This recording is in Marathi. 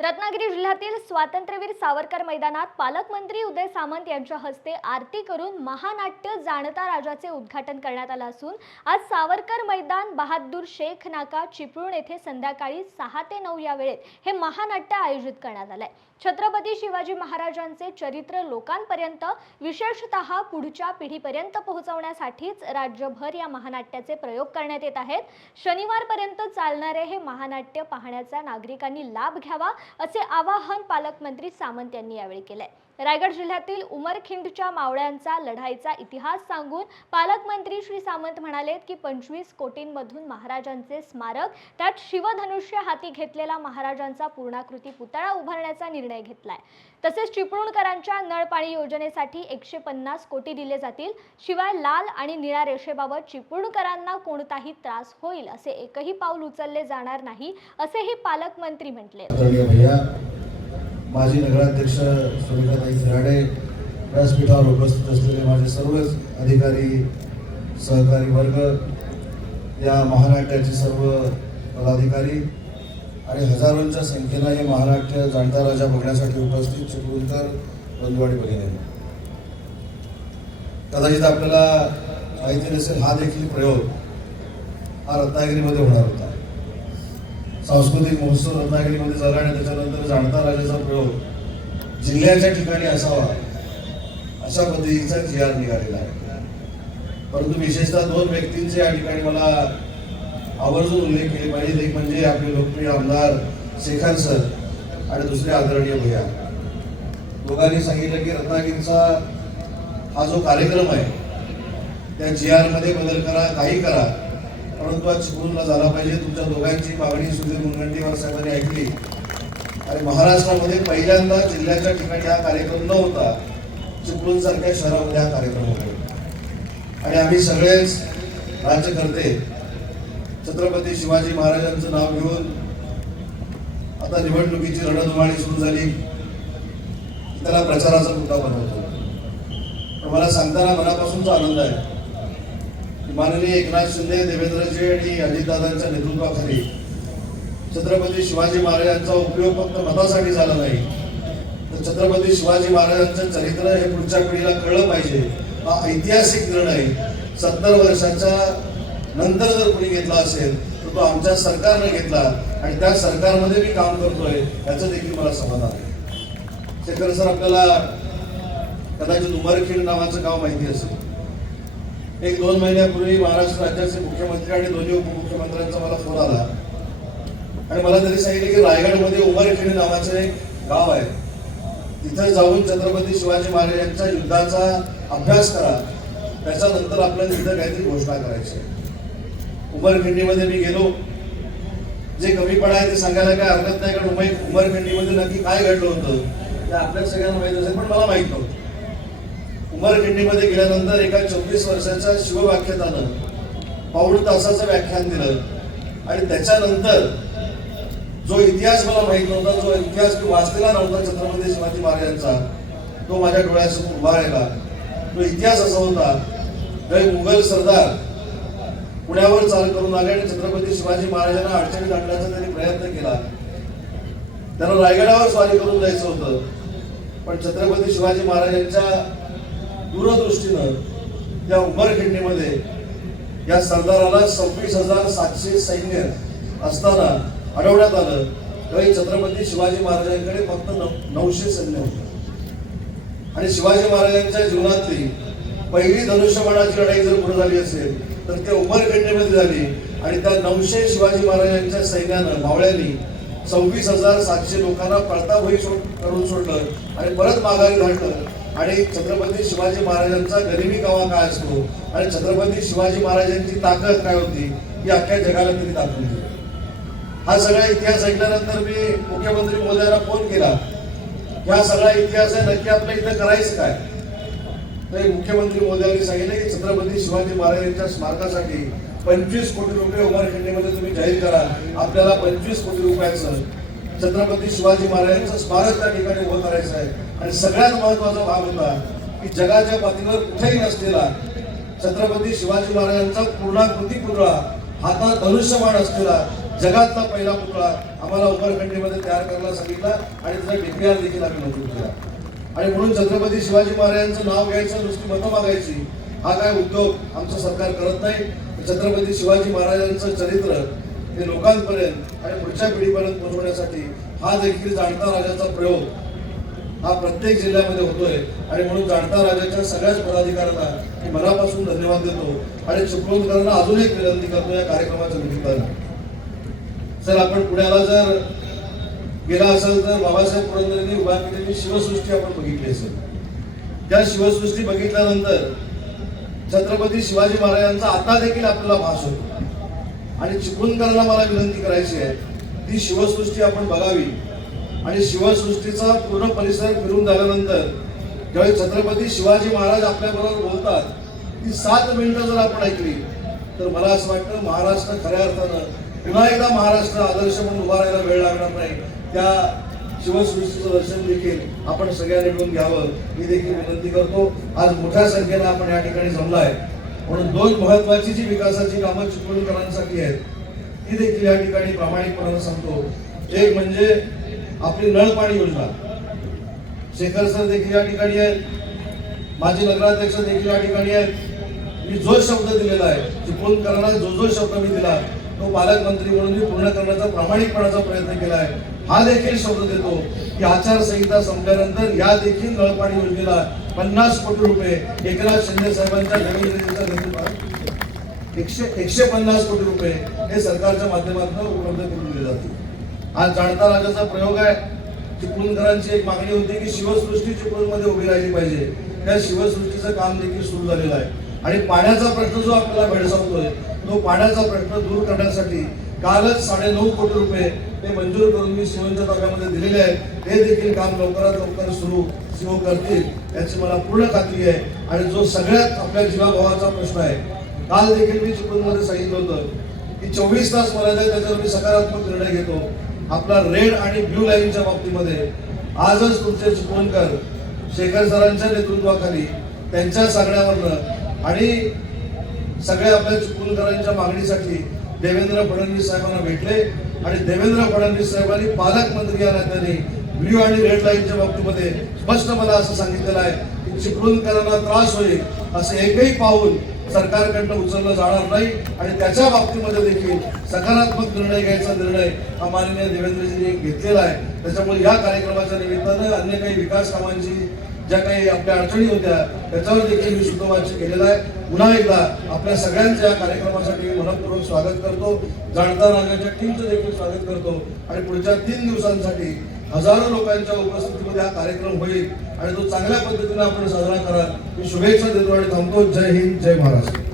रत्नागिरी जिल्ह्यातील स्वातंत्र्यवीर सावरकर मैदानात पालकमंत्री उदय सामंत यांच्या हस्ते आरती करून महानाट्य जाणता राजाचे उद्घाटन करण्यात आले असून आज सावरकर मैदान, बहादूर शेख नाका, चिपळूण येथे संध्याकाळी 6 ते 9 या वेळेत हे महानाट्य आयोजित करण्यात आले। छत्रपती शिवाजी महाराजांचे चरित्र लोकांपर्यंत, विशेषतः पुढच्या पिढीपर्यंत पोहोचवण्यासाठीच राज्यभर या महानाट्याचे प्रयोग करण्यात येत आहेत। शनिवारपर्यंत चालणारे हे महानाट्य पाहण्याचा नागरिकांनी लाभ घ्यावा असे आवाहन पालकमंत्री सामंत यांनी यावेळी केले। रायगड जिल्ह्यातील उमरखिंडच्या मावळ्यांचा लढाईचा इतिहास सांगून पालकमंत्री श्री सामंत म्हणाले की 25 कोटींमधून महाराजांचे स्मारक, त्यात शिवधनुष्य हाती घेतलेला महाराजांचा पूर्णाकृती पुतळा उभारण्याचा निर्णय घेतलाय। तसेच चिपळूणकरांच्या नळपाणी योजनेसाठी 150 कोटी दिले जातील। शिवाय लाल आणि निळ्या रेषेबाबत चिपळूणकरांना कोणताही त्रास होईल असे एकही पाऊल उचलले जाणार नाही असेही पालकमंत्री म्हटले। माजी नगराध्यक्ष सुरेखाताई खराडे, व्यासपीठावर उपस्थित असलेले माझे सर्वच अधिकारी, सहकारी वर्ग, या महानाट्याचे सर्व पदाधिकारी आणि हजारोंच्या संख्येने हे महानाट्य जाणता राजा बघण्यासाठी उपस्थित चिपळूणकर बंधुवाडी भगिनी, कदाचित आपल्याला माहिती नसेल, हा देखील प्रयोग हा रत्नागिरीमध्ये होणार होता। सांस्कृतिक महोत्सव रत्नागिरीमध्ये झाला आणि त्याच्यानंतर जाणता राजाचा प्रयोग जिल्ह्याच्या ठिकाणी असावा अशा पद्धतीचा GR निघालेला आहे। परंतु विशेषतः 2 व्यक्तींचे या ठिकाणी मला आवर्जून उल्लेख केले पाहिजे। एक म्हणजे आपले लोकप्रिय आमदार शेखर सर आणि दुसरे आदरणीय भैया। दोघांनी सांगितलं की रत्नागिरीचा हा जो कार्यक्रम आहे त्या GR मध्ये बदल करा, काही करा, परंतु आज चिपळूणला झाला पाहिजे। तुमच्या दोघांची मागणी सुधीर मुनगंटीवार साहेबांनी ऐकली आणि महाराष्ट्रामध्ये पहिल्यांदा जिल्ह्याच्या ठिकाणी हा कार्यक्रम न होता चिपळूण सारख्या शहरामध्ये हा कार्यक्रम होतो आणि आम्ही सगळेच राज्यकर्ते छत्रपती शिवाजी महाराजांचं नाव घेऊन आता निवडणुकीची रणधुमाळी सुरू झाली, त्याला प्रचाराचा मुद्दा बनवतो। पण मला सांगताना मनापासूनचा आनंद आहे, माननीय एकनाथ शिंदे, देवेंद्रजी आणि अजितदादांच्या नेतृत्वाखाली छत्रपती शिवाजी महाराजांचा उपयोग फक्त मतासाठी झाला नाही, तर छत्रपती शिवाजी महाराजांचं चरित्र हे पुढच्या पिढीला कळलं पाहिजे। हा ऐतिहासिक निर्णय 70 वर्षाच्या नंतर जर कोणी घेतला असेल तर तो आमच्या सरकारने घेतला आणि त्या सरकारमध्ये मी काम करतोय याचं देखील मला समाधान आहे। शेखर सर, आपल्याला कदाचित उमरखिंड नावाचं गाव माहिती असेल। 1-2 महिन्यापूर्वी महाराष्ट्र राज्याचे मुख्यमंत्री आणि दोन्ही उपमुख्यमंत्र्यांचा मला फोन आला आणि मला तरी सांगितलं की रायगडमध्ये उमरखिंड नावाचं एक गाव आहे, तिथे जाऊन छत्रपती शिवाजी महाराजांच्या युद्धाचा अभ्यास करा, त्याच्यानंतर आपल्याला तिथं काहीतरी घोषणा करायची। उमरखिंडीमध्ये मी गेलो, जे कमीपणा आहे ते सांगायला काय हरकत नाही, कारण उमरखिंडीमध्ये नक्की काय घडलं होतं ते आपल्या सगळ्यांना माहित असेल, पण मला माहित नव्हतं। उमरखिंडीमध्ये गेल्यानंतर एका 24 वर्षाच्या शिवव्याख्यातानं पाऊण तासाचं व्याख्यान दिलं आणि त्याच्यानंतर जो इतिहास मला माहित नव्हता, जो इतिहास मी वाचलेला नव्हता छत्रपती शिवाजी महाराजांचा, तो माझ्या डोळ्यासमोर उभा राहिला। तो इतिहास असा होता, काही मुघल सरदार पुण्यावर चाल करून आले आणि छत्रपती शिवाजी महाराजांना अडचणीत आणण्याचा त्यांनी प्रयत्न केला। त्यांना रायगडावर स्वारी करून जायचं होतं, पण छत्रपती शिवाजी महाराजांच्या दूरदृष्टीनं त्या उमरखिंडीमध्ये या सरदाराला 26,700 सैन्य असताना अडवण्यात आलं, तेव्हा छत्रपती शिवाजी महाराजांकडे फक्त 900 सैन्य होते आणि शिवाजी महाराजांच्या जीवनातली पहिली धनुष्यबाणाची लढाई जर पुढे झाली असेल तर त्या उमरखिंडीमध्ये झाली आणि त्या 900 शिवाजी महाराजांच्या सैन्यानं, मावळ्यांनी 26,700 लोकांना पळताभुई करून सोडलं आणि परत माघारी धाडलं आणि छत्रपती शिवाजी महाराजांचा गरिबी कावा काय असतो आणि छत्रपती शिवाजी महाराजांची ताकद काय होती ही अख्ख्या जगाला तरी दाखवून दिली। हा सगळा इतिहास ऐकल्यानंतर मी मुख्यमंत्री महोदयांना फोन केला, हा सगळा इतिहास आहे, नक्की आपल्या इथं करायचं काय? तर मुख्यमंत्री महोदयांनी सांगितलं की छत्रपती शिवाजी महाराजांच्या स्मारकासाठी 25 कोटी रुपये उमरखिंडीमध्ये तुम्ही जाहीर करा। आपल्याला 25 कोटी रुपयाचं छत्रपती शिवाजी महाराजांचं स्मारक त्या ठिकाणी उभं करायचं आहे आणि सगळ्यात महत्वाचा भाग होता की जगाच्या पातळीवर कुठेही नसलेला छत्रपती शिवाजी महाराजांचा पूर्णाकृती पुतळा, हातात धनुष्यबाण असलेला जगातला पहिला पुतळा आम्हाला उमरखंडीमध्ये तयार करायला सांगितला आणि त्याचा DPR देखील आम्ही मंजूर केला. आणि म्हणून छत्रपती शिवाजी महाराजांचं नाव घ्यायचं, नुसती मतं मागायची हा काय उद्योग आमचं सरकार करत नाही. छत्रपती शिवाजी महाराजांचं चरित्र हे लोकांपर्यंत आणि पुढच्या पिढीपर्यंत पोहोचवण्यासाठी हा देखील जाणता राजाचा प्रयोग हा प्रत्येक जिल्ह्यामध्ये होतोय. आणि म्हणून जाणता राजाच्या सगळ्याच पदाधिकाऱ्यांना मी मनापासून धन्यवाद देतो आणि चिपळूणकरांना अजून एक विनंती करतो या कार्यक्रमाच्या निमित्तानं. सर, आपण पुण्याला जर गेला असेल तर बाबासाहेब पुरंदरेंनी उभा केलेली शिवसृष्टी आपण बघितली असेल. त्या शिवसृष्टी बघितल्यानंतर छत्रपती शिवाजी महाराजांचा आता देखील आपल्याला भास होतो. आणि चिपळूणकरांना मला विनंती करायची आहे, ती शिवसृष्टी आपण बघावी आणि शिवसृष्टीचा पूर्ण परिसर फिरून झाल्यानंतर ज्यावेळी छत्रपती शिवाजी महाराज आपल्याबरोबर बोलतात ती 7 मिनिटं जर आपण ऐकली तर मला असं वाटतं महाराष्ट्र खऱ्या अर्थानं पुन्हा एकदा महाराष्ट्र आदर्श म्हणून उभा राहायला वेळ लागणार नाही. त्या शिवसृष्टीचं दर्शन देखील आपण सगळ्यांनी मिळून घ्यावं ही देखील विनंती करतो. आज मोठ्या संख्येनं आपण या ठिकाणी जमलाय म्हणून 2 महत्वाची जी विकासाची कामं चिपळूणकरांसाठी आहेत ती देखील या ठिकाणी प्रामाणिकपणानं सांगतो. एक म्हणजे आपली नळ पाणी योजना. शेखर सर देखील या ठिकाणी आहेत, माजी नगराध्यक्ष देखील या ठिकाणी आहेत. मी जो शब्द दिलेला आहे चिपळूणकरांना जो शब्द मी दिला तो पालकमंत्री म्हणून मी पूर्ण करण्याचा प्रामाणिकपणाचा प्रयत्न केला आहे. हा देखील शब्द देतो की आचारसंहिता संपल्यानंतर या देखील नळपाणी योजनेला 50 कोटी रुपये एकनाथ शिंदे साहेबांच्या नवीन नेतृत्वात 150 कोटी रुपये हे सरकारच्या माध्यमातून उपलब्ध करून दिले जातील. आज जाणता राजाचा प्रयोग आहे. चिपळूणकरांची एक मागणी होती की शिवसृष्टी चिपळूणमध्ये उभी राहिली पाहिजे. त्या शिवसृष्टीचं काम देखील सुरू झालेलं आहे. आणि पाण्याचा प्रश्न जो आपल्याला भेडसावतोय तो पाण्याचा प्रश्न दूर करण्यासाठी कालच 9.5 कोटी रुपये ते मंजूर करून मी शिवच्या ताब्यामध्ये दिलेले आहेत. ते देखील काम लवकरात लवकर सुरू करतील याची मला पूर्ण खात्री आहे. आणि जो सगळ्यात आपल्या जीवाभावाचा प्रश्न आहे, काल देखील मी चिपळूणमध्ये सांगितलं होतं की 24 तास मला त्याच्यावर मी सकारात्मक निर्णय घेतो. आपला रेड आणि ब्ल्यू लाईनच्या बाबतीमध्ये आजच तुमचे चिपळूणकर शेखर सरांच्या नेतृत्वाखाली त्यांच्या सांगण्यावरनं आणि सगळ्या आपल्या चिपळूणकरांच्या मागणीसाठी देवेंद्र फडणवीस साहेबांना भेटले. आणि देवेंद्र फडणवीस साहेबांनी पालकमंत्री या नात्याने ब्ल्यू आणि रेड लाईनच्या बाबतीमध्ये स्पष्ट मला असं सांगितलेलं आहे की चिपळूणकरांना त्रास होईल असं एकही पाऊल सरकारकडनं उचललं जाणार नाही. आणि त्याच्या बाबतीमध्ये देखील सकारात्मक निर्णय घ्यायचा निर्णय हा माननीय देवेंद्रजींनी घेतलेला आहे. त्याच्यामुळे या कार्यक्रमाच्या निमित्तानं अन्य काही विकास कामांची ज्या काही आपल्या अडचणी होत्या त्याच्यावर देखील मी सुतोवाच केलेला आहे. पुन्हा एकदा आपल्या सगळ्यांचं या कार्यक्रमासाठी मी मनपूर्वक स्वागत करतो. जाणता राजाच्या टीमचं देखील स्वागत करतो. आणि पुढच्या 3 दिवसांसाठी हजारो लोकांच्या उपस्थितीमध्ये हा कार्यक्रम होईल आणि तो चांगल्या पद्धतीने आपण साजरा करा ही शुभेच्छा देतो आणि थांबतो. जय हिंद, जय महाराष्ट्र.